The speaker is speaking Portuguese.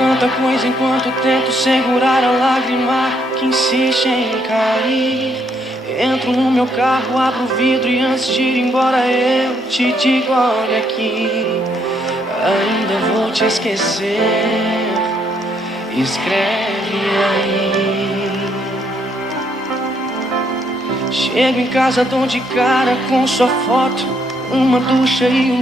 tanta coisa enquanto tento segurar a lágrima que insiste em cair. Entro no meu carro, abro o vidro e antes de ir embora eu te digo: olha aqui, ainda vou te esquecer. Escreve aí. Chego em casa, dou de cara com sua foto, uma ducha e um